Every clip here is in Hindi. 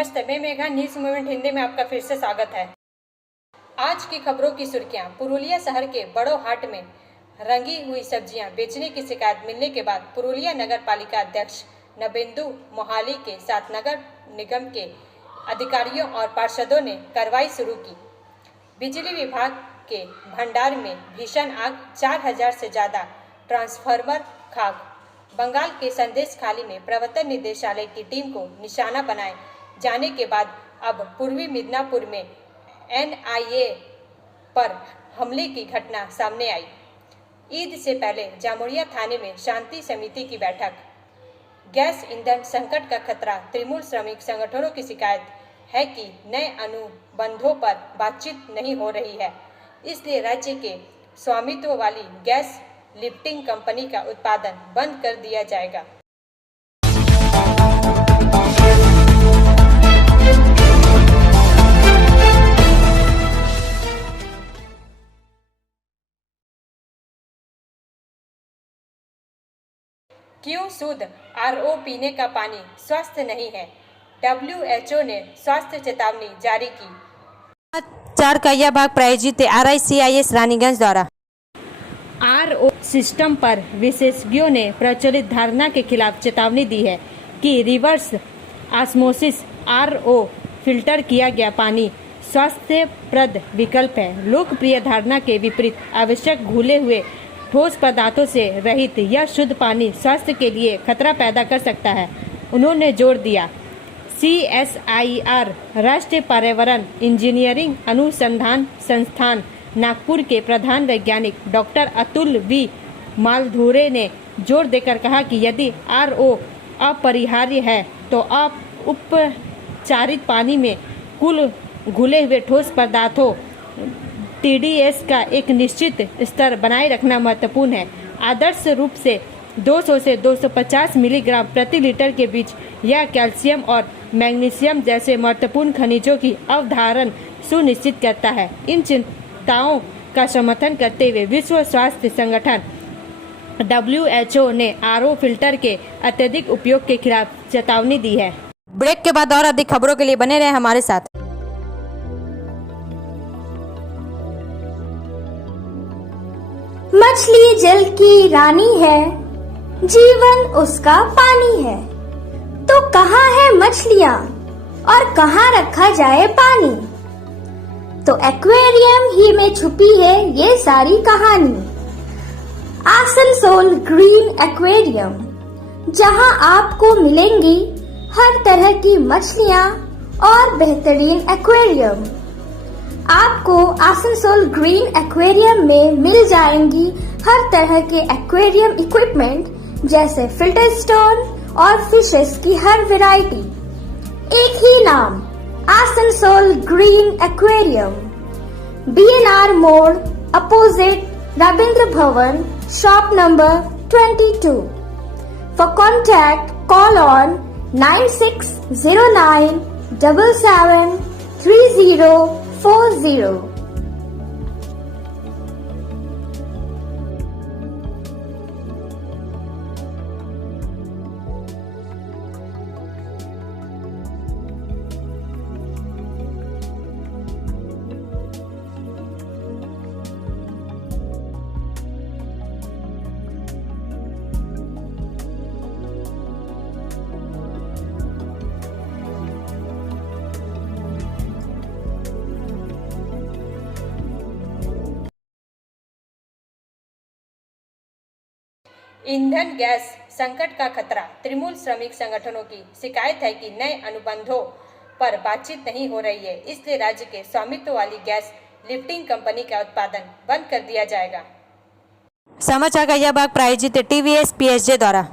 नमस्ते, मैं मेघा। न्यूज मूवमेंट हिंदी में आपका फिर से स्वागत है। आज की खबरों की सुर्खियां। पुरुलिया शहर के बड़ो हाट में रंगी हुई सब्जियां बेचने की शिकायत मिलने के बाद पुरुलिया नगर पालिका अध्यक्ष नबेंदु मोहाली के साथ नगर निगम के अधिकारियों और पार्षदों ने कार्रवाई शुरू की। बिजली विभाग के भंडार में भीषण आग, 4000 से ज़्यादा ट्रांसफार्मर खाक। बंगाल के संदेश खाली में प्रवर्तन निदेशालय की टीम को निशाना बनाए जाने के बाद अब पूर्वी मिदनापुर में NIA पर हमले की घटना सामने आई। ईद से पहले जामुड़िया थाने में शांति समिति की बैठक। गैस ईंधन संकट का खतरा। तृणमूल श्रमिक संगठनों की शिकायत है कि नए अनुबंधों पर बातचीत नहीं हो रही है, इसलिए राज्य के स्वामित्व वाली गैस लिफ्टिंग कंपनी का उत्पादन बंद कर दिया जाएगा। क्यों शुद्ध RO पीने का पानी स्वस्थ नहीं है? WHO ने स्वास्थ्य चेतावनी जारी की। 4 का यह भाग प्रायोजित RICIS रानीगंज द्वारा। RO सिस्टम पर विशेषज्ञों ने प्रचलित धारणा के खिलाफ चेतावनी दी है कि रिवर्स ऑस्मोसिस RO फिल्टर किया गया पानी स्वास्थ्यप्रद विकल्प है। लोकप्रिय धारणा के विपरीत आवश्यक घुले हुए ठोस पदार्थों से रहित यह शुद्ध पानी स्वास्थ्य के लिए खतरा पैदा कर सकता है, उन्होंने जोर दिया। CSIR राष्ट्रीय पर्यावरण इंजीनियरिंग अनुसंधान संस्थान नागपुर के प्रधान वैज्ञानिक डॉक्टर अतुल V मालधुरे ने जोर देकर कहा कि यदि RO अपरिहार्य है तो आप उपचारित पानी में कुल घुले हुए ठोस पदार्थों TDS का एक निश्चित स्तर बनाए रखना महत्वपूर्ण है। आदर्श रूप से 200 से 250 मिलीग्राम प्रति लीटर के बीच यह कैल्शियम और मैग्नीशियम जैसे महत्वपूर्ण खनिजों की अवधारण सुनिश्चित करता है। इन चिंताओं का समर्थन करते हुए विश्व स्वास्थ्य संगठन WHO ने RO फिल्टर के अत्यधिक उपयोग के खिलाफ चेतावनी दी है। ब्रेक के बाद और अधिक खबरों के लिए बने रहे हमारे साथ। मछली जल की रानी है, जीवन उसका पानी है। तो कहाँ है मछलियाँ और कहाँ रखा जाए पानी? तो एक्वेरियम ही में छुपी है ये सारी कहानी। आसनसोल ग्रीन एक्वेरियम, जहाँ आपको मिलेंगी हर तरह की मछलियाँ और बेहतरीन एक्वेरियम। आपको आसनसोल ग्रीन एक्वेरियम में मिल जाएंगी हर तरह के एक्वेरियम इक्विपमेंट, जैसे फिल्टर स्टोन और फिशेस की हर वैरायटी। एक ही नाम, आसनसोल ग्रीन एक्वेरियम। BNR मोड़, opposite Ravindra Bhavan, shop number 22। For contact call on 9609 77 3040। ईंधन गैस संकट का खतरा। तृणमूल श्रमिक संगठनों की शिकायत है कि नए अनुबंधों पर बातचीत नहीं हो रही है, इसलिए राज्य के स्वामित्व वाली गैस लिफ्टिंग कंपनी का उत्पादन बंद कर दिया जाएगा। समाचार का यह भाग प्रायोजित TVS PSJ द्वारा।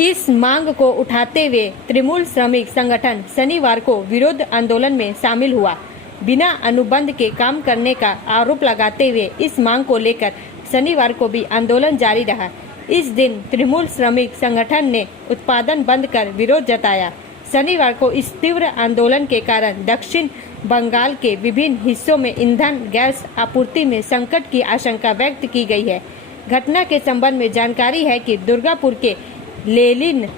इस मांग को उठाते हुए तृणमूल श्रमिक संगठन शनिवार को विरोध आंदोलन में शामिल हुआ। बिना अनुबंध के काम करने का आरोप लगाते हुए इस मांग को लेकर शनिवार को भी आंदोलन जारी रहा। इस दिन तृणमूल श्रमिक संगठन ने उत्पादन बंद कर विरोध जताया। शनिवार को इस तीव्र आंदोलन के कारण दक्षिण बंगाल के विभिन्न हिस्सों में ईंधन गैस आपूर्ति में संकट की आशंका व्यक्त की गई है। घटना के संबंध में जानकारी है कि दुर्गापुर के लेलिन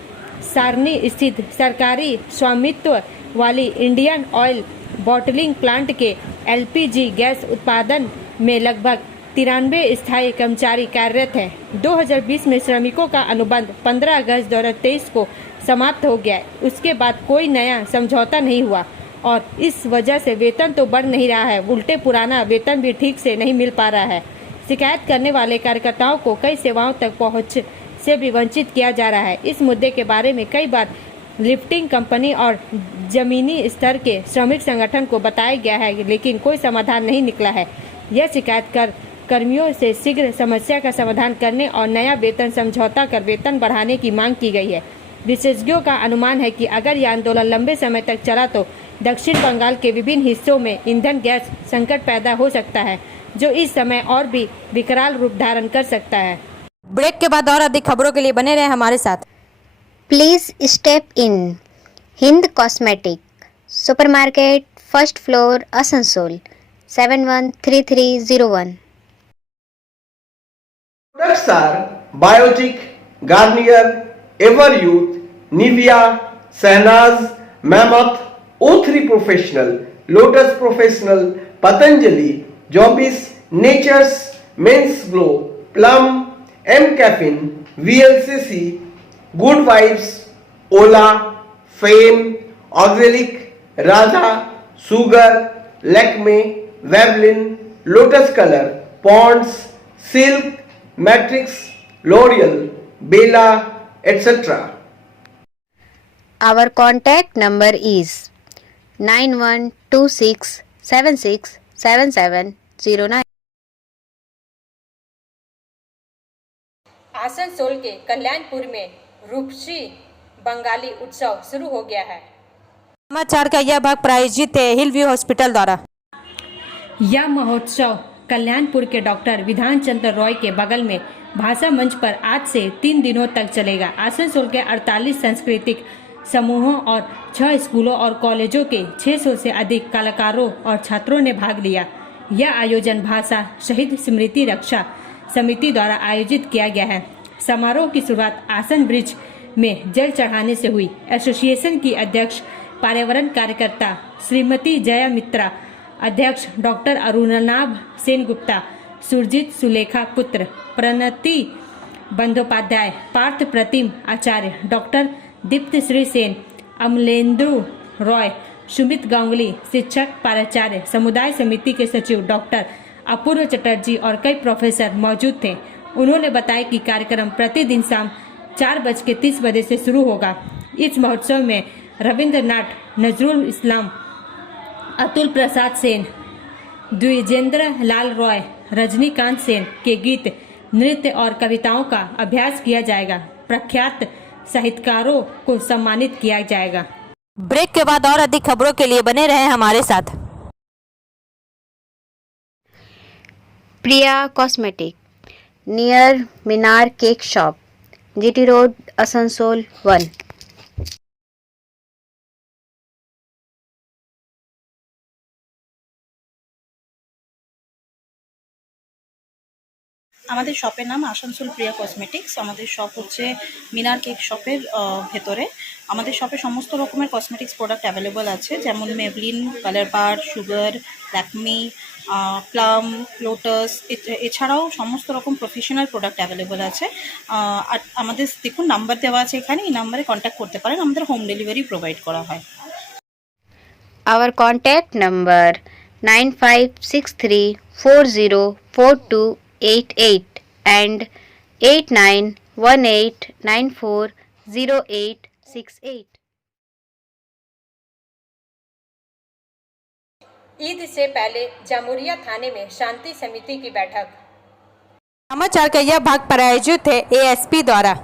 सारनी स्थित सरकारी स्वामित्व वाली इंडियन ऑयल बॉटलिंग प्लांट के एलपीजी गैस उत्पादन में लगभग 93 स्थायी कर्मचारी कार्यरत हैं। 2020 में श्रमिकों का अनुबंध 15 अगस्त 2023 को समाप्त हो गया। उसके बाद कोई नया समझौता नहीं हुआ और इस वजह से वेतन तो बढ़ नहीं रहा है, उल्टे पुराना वेतन भी ठीक से नहीं मिल पा रहा है। शिकायत करने वाले कार्यकर्ताओं को कई सेवाओं तक पहुंच से भी वंचित किया जा रहा है। इस मुद्दे के बारे में कई बार लिफ्टिंग कंपनी और जमीनी स्तर के श्रमिक संगठन को बताया गया है, लेकिन कोई समाधान नहीं निकला है। यह शिकायत कर कर्मियों से शीघ्र समस्या का समाधान करने और नया वेतन समझौता कर वेतन बढ़ाने की मांग की गई है। विशेषज्ञों का अनुमान है कि अगर यह आंदोलन लंबे समय तक चला तो दक्षिण बंगाल के विभिन्न हिस्सों में ईंधन गैस संकट पैदा हो सकता है, जो इस समय और भी विकराल रूप धारण कर सकता है। ब्रेक के बाद और अधिक खबरों के लिए बने रहे हमारे साथ। Please step in Hind cosmetic supermarket, first floor, Asansol 713301। Products are Biotic, Garnier, Everyouth, Nivea, Sahnaz, Mammoth, O3 Professional, Lotus Professional, Patanjali, Jobis, Nature's, Men's Glow, Plum, M Caffeine, VLCC, Good Vibes, Ola, Fame, Oxalic, Radha, Sugar, Lakme, Vavlin, Lotus Color, Ponds, Silk, Matrix, L'Oreal, Bella, etc. Our contact number is 9126767709। Asansol के कल्याणपुर में रूपसी बंगाली उत्सव शुरू हो गया है। समाचार का यह भाग प्रायोजित है हिल व्यू हॉस्पिटल द्वारा। यह महोत्सव कल्याणपुर के डॉक्टर विधान चंद्र रॉय के बगल में भाषा मंच पर आज से 3 दिनों तक चलेगा। आसनसोल के 48 सांस्कृतिक समूहों और 6 स्कूलों और कॉलेजों के 600 से अधिक कलाकारों और छात्रों ने भाग लिया। यह आयोजन भाषा शहीद स्मृति रक्षा समिति द्वारा आयोजित किया गया है। समारोह की शुरुआत आसन ब्रिज में जल चढ़ाने से हुई। एसोसिएशन की अध्यक्ष पर्यावरण कार्यकर्ता श्रीमती जया मित्रा, अध्यक्ष डॉक्टर अरुणनाभ सेन गुप्ता, सुरजीत सुलेखा पुत्र, प्रणति बंदोपाध्याय, पार्थ प्रतिम आचार्य, डॉक्टर दीप्तश्री सेन, अमलेंद्र रॉय, सुमित गांगुली, शिक्षक प्राचार्य, समुदाय समिति के सचिव डॉक्टर अपूर्व चटर्जी और कई प्रोफेसर मौजूद थे। उन्होंने बताया कि कार्यक्रम प्रतिदिन शाम 4:30 से शुरू होगा। इस महोत्सव में रविंद्रनाथ, नजरुल इस्लाम, अतुल प्रसाद सेन, द्विजेंद्र लाल रॉय, रजनीकांत सेन के गीत, नृत्य और कविताओं का अभ्यास किया जाएगा। प्रख्यात साहित्यकारों को सम्मानित किया जाएगा। ब्रेक के बाद और अधिक खबरों के लिए बने रहे हमारे साथ। Priya cosmetic near Minar cake shop, GT road, Asansol 1। আমাদের শপের নাম আসানসোল প্রিয়া কসমেটিক্স। আমাদের শপ হচ্ছে মিনার কেক শপের ভেতরে। আমাদের শপে সমস্ত রকমের কসমেটিক্স প্রোডাক্ট অ্যাভেলেবল আছে, যেমন মেবলিন, কালার বার, সুগার, ল্যাকমি, প্লাম, লোটাস, এছাড়াও সমস্ত রকম প্রফেশনাল প্রোডাক্ট অ্যাভেলেবল আছে। আর আমাদের দেখুন নাম্বার দেওয়া আছে এখানে, এই নাম্বারে কন্ট্যাক্ট করতে পারেন। আমাদের হোম ডেলিভারি প্রোভাইড করা হয়। Our contact number 9563404288 and 8918940868। Eid से पहले जामुरिया थाने में शांति समिति की बैठक। समाचार का यह भाग प्रायोजित है एएसपी द्वारा।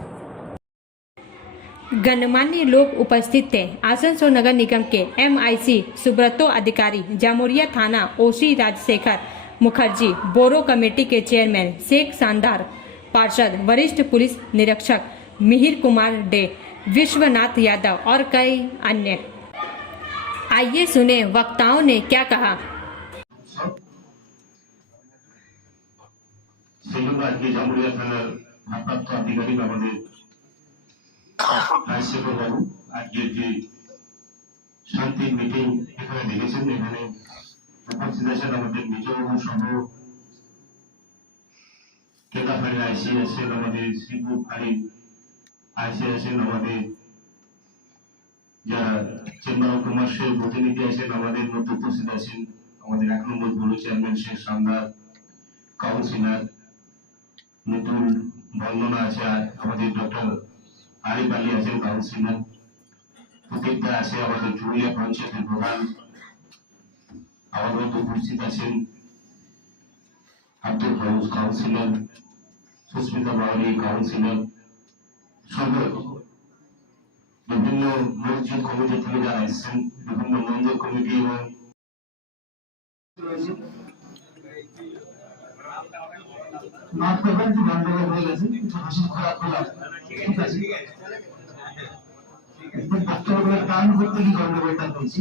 गणमान्य लोग उपस्थित थे। आसनसोल नगर निगम के MIC सुब्रतो अधिकारी, जामुरिया थाना ओसी राजशेखर मुखर्जी, बोरो कमेटी के चेयरमैन शेख शानदार, पार्षद, वरिष्ठ पुलिस निरीक्षक मिहिर कुमार डे, विश्वनाथ यादव और कई अन्य। आइए सुने वक्ताओं ने क्या कहा। জামুরিয়া থানার ভারপ্রাপ্ত আধিকারিক আমাদের রাজশেখর বাবু আজকে যে শান্তির মিটিং এখানে দেখেছেন। এখানে উপস্থিত আছেন আমাদের বিজয়বাবু সহ কেদাফাড়ি আইসি আছেন, আমাদের শ্রীপুর ফাড়ি আইসি আছেন, আমাদের যারা চেম্বার অফ কমার্সের প্রতিনিধি আছেন, আমাদের মধ্যে উপস্থিত আছেন আমাদের 1 নম্বর ব্যুরো চেয়ারম্যান শেখ সামদার, কাউন্সিলর নতুন বন্দনা আছে, আমাদের ডক্টর আরিফ আলী আছেন কাউন্সিলর, প্রত্যেকটা আছে আমাদের জুড়িয়া পঞ্চায়েতের প্রধান, আমাদের মধ্যে উপস্থিত আছেন আব্দুল হাউস কাউন্সিলর, সুস্মিতা বাউরি কাউন্সিলর, সবাই বিভিন্ন মসজিদ কমিটি থেকে যারা এসেছেন, বিভিন্ন মন্দির কমিটি এবং মাফ করবেন যে গন্ডগোল হয়ে গেছে, কিছু হাসি খারাপ হলাম, ঠিক আছে। ডাক্তারের কান করতে কি গন্ডগোলটা হয়েছি,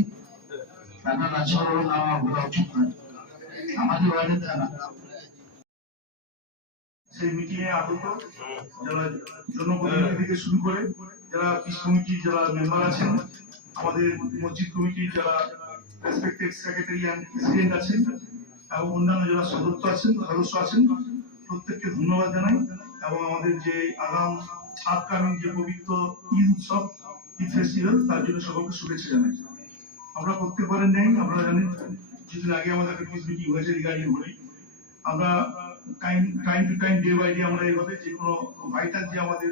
রান্না নাচর নামা বলা উচিত নয়, আমাদের ওয়ার্ডের থানা। সেই মিটিং এ আগত যারা জনপ্রতিনিধি থেকে শুরু করে যারা পিস কমিটির যারা মেম্বার আছেন, আমাদের মসজিদ কমিটির যারা রেসপেক্টেড সেক্রেটারি এন্ড প্রেসিডেন্ট আছেন এবং অন্যান্য যারা সদস্য আছেন প্রত্যেককে ধন্যবাদ জানাই। এবং আমাদের যে আগাম আপকামিং যে পবিত্র ঈদ উৎসব, ঈদ ফেস্টিভ্যাল, তার জন্য সকলকে শুভেচ্ছা জানাই। আমরা প্রত্যেকবারের নেই, আপনারা জানেন কিছুদিন আগে আমাদের একটা মিটিং হয়েছে রিগার্ডিং হোলি। আমরা time to time day by day আমরা এইভাবে যে কোনো ভাইটাল যে আমাদের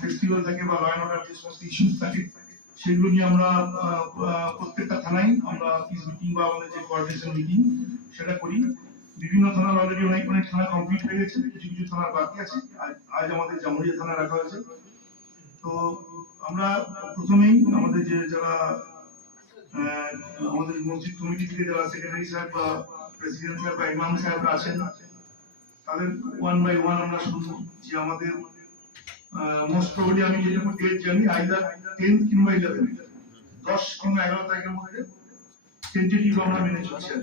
ফেস্টিভ্যাল থাকে বা ল অ্যান্ড অর্ডার যে সমস্ত ইস্যুস থাকে সেগুলো নিয়ে আমরা প্রত্যেকটা থানায় আমরা পিস মিটিং বা আমাদের যে কোঅর্ডিনেশন মিটিং সেটা করি। বিভিন্ন থানার অলরেডি অনেক থানা কমপ্লিট হয়ে গেছে, কিছু কিছু থানার বাকি আছে। আজ আমাদের জামুরিয়া থানা রাখা হয়েছে। তো আমরা প্রথমেই আমাদের যে যারা আমাদের মসজিদ কমিটি থেকে যারা সেক্রেটারি সাহেব বা প্রেসিডেন্ট সাহেব বা ইমাম সাহেবরা আছেন তাদের 1 বাই 1 আমরা শুনবো। যে আমাদের মোস্ট প্রবাবলি আমি যেটুকু ডেট জানি আইদার 10 কিংবা 11, 10 কিংবা 11 তারিখের মধ্যে টেন্টেটিভ আমরা মেনে চলছি।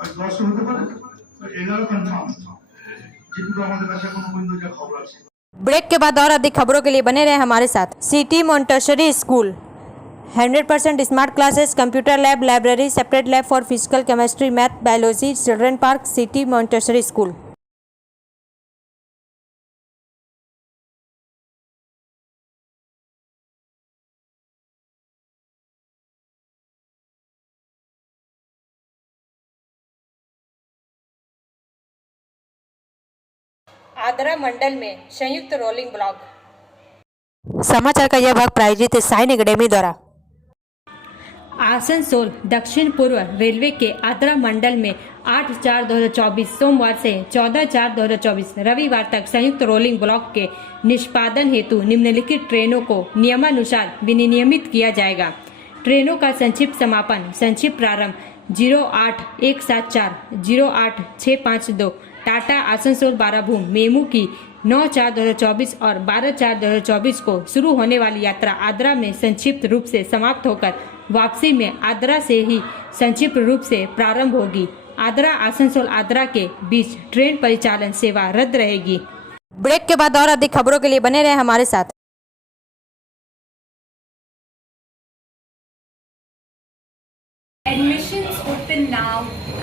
আর 10 হতে পারে, 11 কনফার্ম, যেটুকু আমাদের কাছে কোনো পর্যন্ত যা খবর আছে। ब्रेक के बाद और अधिक खबरों के लिए बने रहे हमारे साथ। City Montessori school 100% smart classes, computer lab, library, separate lab for physical, chemistry, math, biology, children park, city Montessori school. Adra मंडल में संयुक्त रोलिंग ब्लॉक। समाचार का यह भाग प्रायोजित है साइन एकेडमी द्वारा। आसनसोल दक्षिण पूर्व रेलवे के आद्रा मंडल में 8/4/2024 सोमवार से 14/4/2024 रविवार तक संयुक्त रोलिंग ब्लॉक के निष्पादन हेतु निम्नलिखित ट्रेनों को नियमानुसार विनियमित किया जाएगा। ट्रेनों का संक्षिप्त समापन, संक्षिप्त प्रारंभ 08/174, 08/652 टाटा आसनसोल बाराभूम मेमू की 9/4/2024 और 12/4/2024 को शुरू होने वाली यात्रा आद्रा में संक्षिप्त रूप से समाप्त होकर वापसी में आद्रा से ही संक्षिप्त रूप से प्रारंभ होगी। आद्रा आसनसोल आद्रा के बीच ट्रेन परिचालन सेवा रद्द रहेगी। ब्रेक के बाद और अधिक खबरों के लिए बने रहे हमारे साथ। Admissions open now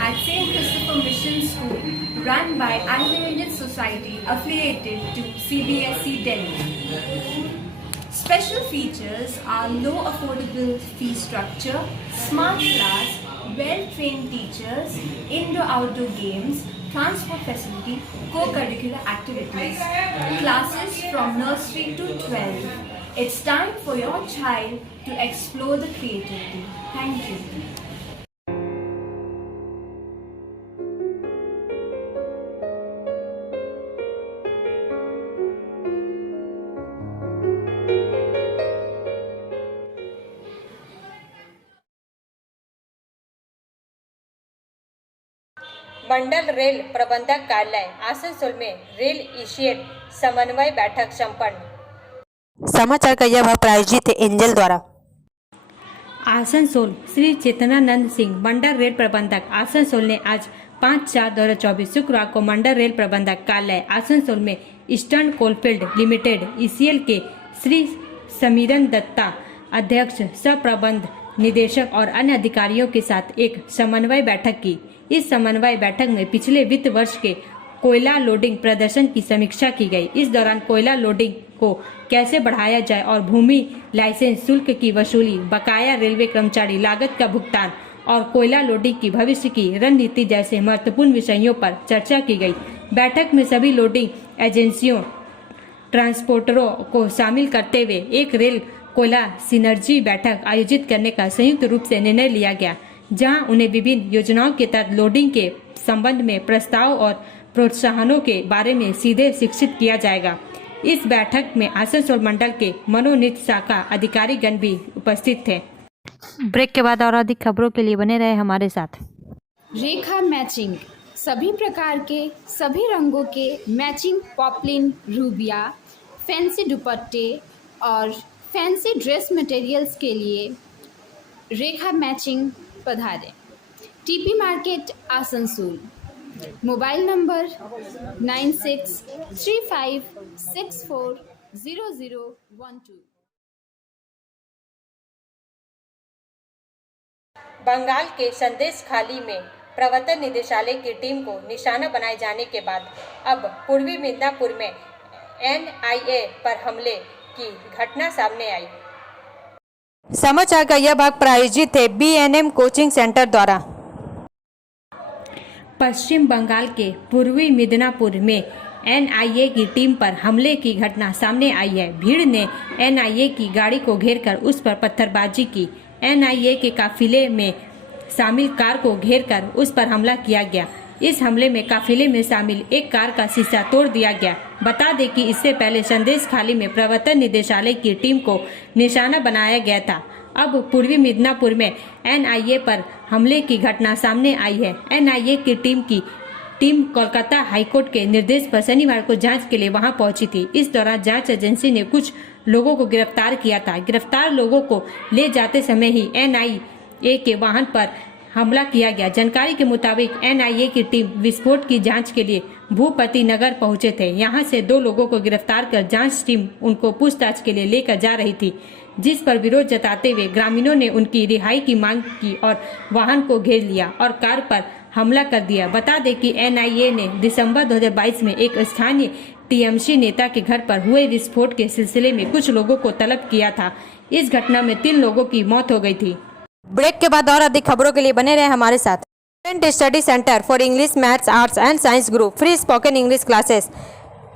at St. Christopher Mission School, run by Anglo-Indian Society affiliated to CBSE Delhi. Special features are low affordable fee structure, smart class, well-trained teachers, indoor-outdoor games, transport facility, co-curricular activities, classes from nursery to 12. It's time for your child to explore the creativity. Thank you. Mandal rail प्रबंधक कार्यालय आसनसोल में रेल इशिएट समन्वय बैठक संपन्न। समाचार का यह भाग प्रायोजित है एंजल द्वारा। आसनसोल श्री चेतनानंद सिंह मंडल रेल प्रबंधक आसनसोल ने आज 5/4/2024 शुक्रवार को मंडल रेल प्रबंधक कार्यालय आसनसोल में ईस्टर्न कोलफील्ड लिमिटेड ECL के श्री समीरन दत्ता अध्यक्ष, सह-प्रबंध निदेशक और अन्य अधिकारियों के साथ एक समन्वय बैठक की। इस समन्वय बैठक में पिछले वित्त वर्ष के कोयला लोडिंग प्रदर्शन की समीक्षा की गई। इस दौरान कोयला लोडिंग को कैसे बढ़ाया जाए और भूमि लाइसेंस शुल्क की वसूली, बकाया रेलवे कर्मचारी लागत का भुगतान और कोयला लोडिंग की भविष्य की रणनीति जैसे महत्वपूर्ण विषयों पर चर्चा की गई। बैठक में सभी लोडिंग एजेंसियों, ट्रांसपोर्टरों को शामिल करते हुए एक रेल कोयला सिनर्जी बैठक आयोजित करने का संयुक्त रूप से निर्णय लिया गया, जहां उन्हें विभिन्न योजनाओं के तहत लोडिंग के संबंध में प्रस्ताव और प्रोत्साहनों के बारे में सीधे शिक्षित किया जाएगा। इस बैठक में आसनसोल मंडल के मनोनीत शाखा अधिकारीगण भी उपस्थित थे। ब्रेक के बाद और अधिक खबरों के लिए बने रहे हमारे साथ। रेखा मैचिंग, सभी प्रकार के सभी रंगों के मैचिंग पॉपलिन, रूबिया, फैंसी दुपट्टे और फैंसी ड्रेस मटेरियल्स के लिए रेखा मैचिंग पधारें। TP market Asansol. Mobile number 9635640012। Bengal के संदेश खाली में प्रवर्तन निदेशालय की टीम को निशाना बनाए जाने के बाद अब पूर्वी मिदनापुर में NIA पर हमले की घटना सामने आई। समाचार का यह भाग प्रायोजित है BNM कोचिंग सेंटर द्वारा। पश्चिम बंगाल के पूर्वी मिदनापुर में NIA की टीम पर हमले की घटना सामने आई है। भीड़ ने NIA की गाड़ी को घेरकर उस पर पत्थरबाजी की। NIA के काफिले में शामिल कार को घेरकर उस पर हमला किया गया। इस हमले में काफिले में शामिल एक कार का शीशा तोड़ दिया गया। बता दें कि इससे पहले संदेश खाली में प्रवर्तन निदेशालय की टीम को निशाना बनाया गया था। अब पूर्वी मिदनापुर में NIA पर हमले की घटना सामने आई है। NIA की टीम कोलकाता हाईकोर्ट के निर्देश पर शनिवार को जांच के लिए वहां पहुंची थी। इस दौरान जांच एजेंसी ने कुछ लोगों को गिरफ्तार किया था। गिरफ्तार लोगों को ले जाते समय ही NIA के वाहन पर हमला किया गया। जानकारी के मुताबिक NIA की टीम विस्फोट की जांच के लिए भूपति नगर पहुंचे थे। यहां से 2 लोगों को गिरफ्तार कर जांच टीम उनको पूछताछ के लिए लेकर जा रही थी, जिस पर विरोध जताते हुए ग्रामीणों ने उनकी रिहाई की मांग की और वाहन को घेर लिया और कार पर हमला कर दिया। बता दें कि NIA ने दिसंबर 2022 में एक स्थानीय TMC नेता के घर पर हुए विस्फोट के सिलसिले में कुछ लोगों को तलब किया था। इस घटना में 3 लोगों की मौत हो गई थी। ब्रेक के बाद और अधिक खबरों के लिए बने रहे हमारे साथ। Student study centre for English, maths, arts and science group, free spoken English classes,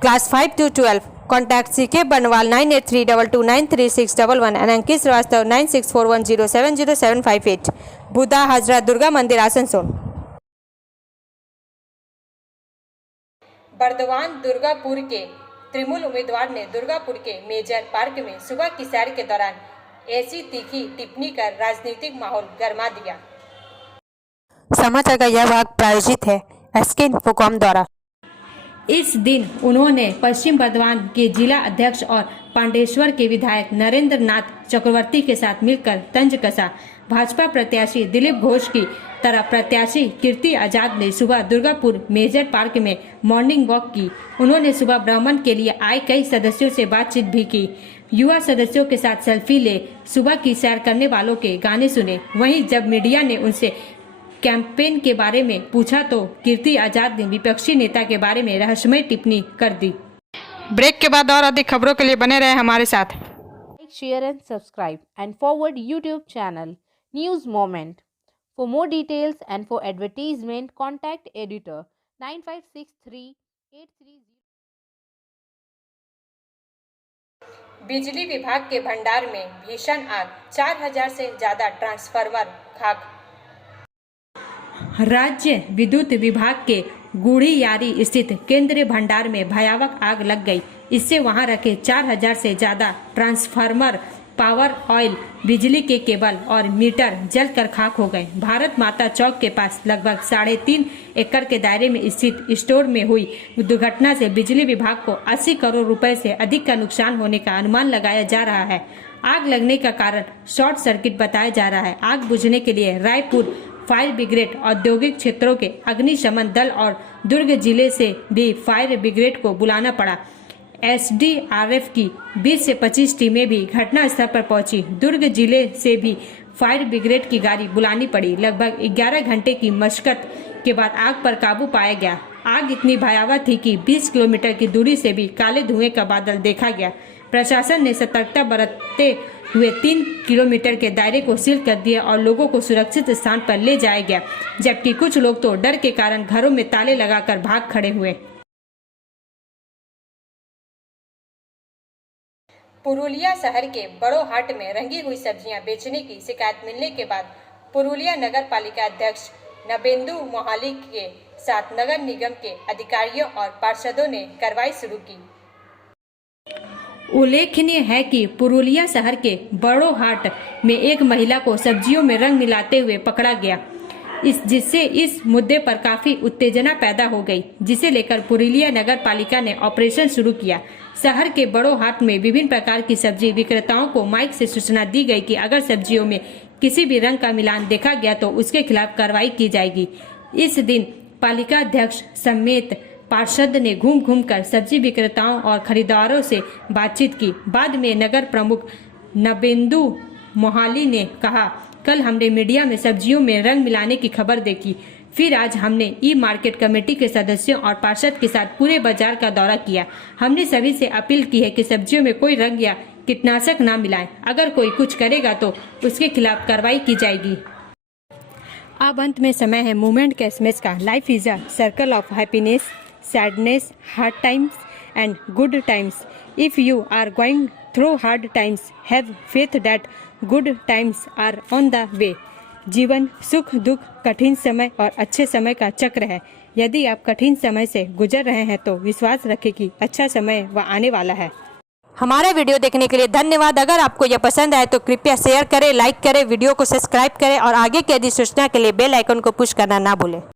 class 5 to 12। Contact CK बनवाल 9832293611 एंड अंकित श्रीवास्तव 9641070758। बुधा हाजरा दुर्गा मंदिर आसनसोल। बर्दवान दुर्गापुर के तृणमूल उम्मीदवार ने दुर्गापुर के मेजर पार्क में सुबह की सैर के दौरान ऐसी तीखी टिप्पणी कर राजनीतिक माहौल गर्मा दिया। समाचार का यह भाग प्रायोजित है SK इन्फोकॉम द्वारा। इस दिन उन्होंने पश्चिम बर्दवान के जिला अध्यक्ष और पांडेश्वर के विधायक नरेंद्र नाथ चक्रवर्ती के साथ मिलकर तंज कसा। भाजपा प्रत्याशी दिलीप घोष की तरह प्रत्याशी कीर्ति आजाद ने सुबह दुर्गापुर मेजर पार्क में मॉर्निंग वॉक की। उन्होंने सुबह भ्रमण के लिए आए कई सदस्यों से बातचीत भी की। युवा सदस्यों के साथ सेल्फी ले सुबह की सैर करने वालों के गाने सुने। वहीं जब मीडिया ने उनसे कैंपेन के बारे में पूछा तो कीर्ति आजाद ने विपक्षी नेता के बारे में रहस्यमय टिप्पणी कर दी। ब्रेक के बाद और अधिक खबरों के लिए बने रहे हमारे साथ। Like, share and subscribe and forward YouTube channel News Moment. For more details and for advertisement, contact editor 956383. बिजली विभाग के भंडार में भीषण आग, 4000 से ज्यादा ट्रांसफार्मर खाक। राज्य विद्युत विभाग के गुड़ियारी स्थित केंद्रीय भंडार में भयावह आग लग गई। इससे वहां रखे 4000 से ज्यादा ट्रांसफार्मर, पावर ऑयल, बिजली के केबल और मीटर जलकर खाक हो गए। भारत माता चौक के पास लगभग 3.5 एकड़ के दायरे में स्थित स्टोर में हुई दुर्घटना से बिजली विभाग को 80 करोड़ रुपए से अधिक का नुकसान होने का अनुमान लगाया जा रहा है। आग लगने का कारण शॉर्ट सर्किट बताया जा रहा है। आग बुझने के लिए रायपुर फायर ब्रिगेड, औद्योगिक क्षेत्रों के अग्निशमन दल और दुर्ग जिले से भी फायर ब्रिगेड को बुलाना पड़ा। एसडीआरएफ की 20 से 25 टीमें भी घटनास्थल पर पहुंची। दुर्ग जिले से भी फायर ब्रिगेड की गाड़ी बुलानी पड़ी। लगभग 11 घंटे की मशक्कत के बाद आग पर काबू पाया गया। आग इतनी भयावह थी कि 20 किलोमीटर की दूरी से भी काले धुएं का बादल देखा गया। प्रशासन ने सतर्कता बरतते हुए 3 किलोमीटर के दायरे को सील कर दिया और लोगों को सुरक्षित स्थान पर ले जाया गया, जबकि कुछ लोग तो डर के कारण घरों में ताले लगाकर भाग खड़े हुए। पुरुलिया शहर के बड़ो हाट में रंगी हुई सब्जियां बेचने की शिकायत मिलने के बाद पुरुलिया नगर पालिका अध्यक्ष नबेंदु मोहाली के साथ नगर निगम के अधिकारियों और पार्षदों ने कार्रवाई शुरू की। उल्लेखनीय है कि पुरुलिया शहर के बड़ो हाट में एक महिला को सब्जियों में रंग मिलाते हुए पकड़ा गया, जिससे इस मुद्दे पर काफी उत्तेजना पैदा हो गई, जिसे लेकर पुरुलिया नगर पालिका ने ऑपरेशन शुरू किया। शहर के बड़ो हाट में विभिन्न प्रकार की सब्जी विक्रेताओं को माइक से सूचना दी गई कि अगर सब्जियों में किसी भी रंग का मिलान देखा गया तो उसके खिलाफ कार्रवाई की जाएगी। इस दिन पालिका अध्यक्ष समेत पार्षद ने घूम घूम कर सब्जी विक्रेताओं और खरीदारों से बातचीत की। बाद में नगर प्रमुख नबेंदु मोहाली ने कहा, कल हमने मीडिया में सब्जियों में रंग मिलाने की खबर देखी, फिर आज हमने ई मार्केट कमेटी के सदस्यों और पार्षद के साथ पूरे बाजार का दौरा किया। हमने सभी से अपील की है कि सब्जियों में कोई रंग या कीटनाशक ना मिलाएं। अगर कोई कुछ करेगा तो उसके खिलाफ कार्रवाई की जाएगी। अब अंत में समय है मूवमेंट के एसएमएस का। Life is a circle of happiness, sadness, hard times and good times. If you are going through hard times, have faith that good times are on the way. जीवन सुख दुख, कठिन समय और अच्छे समय का चक्र है। यदि आप कठिन समय से गुजर रहे हैं तो विश्वास रखें कि अच्छा समय वह आने वाला है। हमारा वीडियो देखने के लिए धन्यवाद। अगर आपको यह पसंद आए तो कृपया शेयर करें, लाइक करें, वीडियो को सब्सक्राइब करें और आगे की अधिसूचना के लिए बेल आइकन को पुश करना ना भूलें।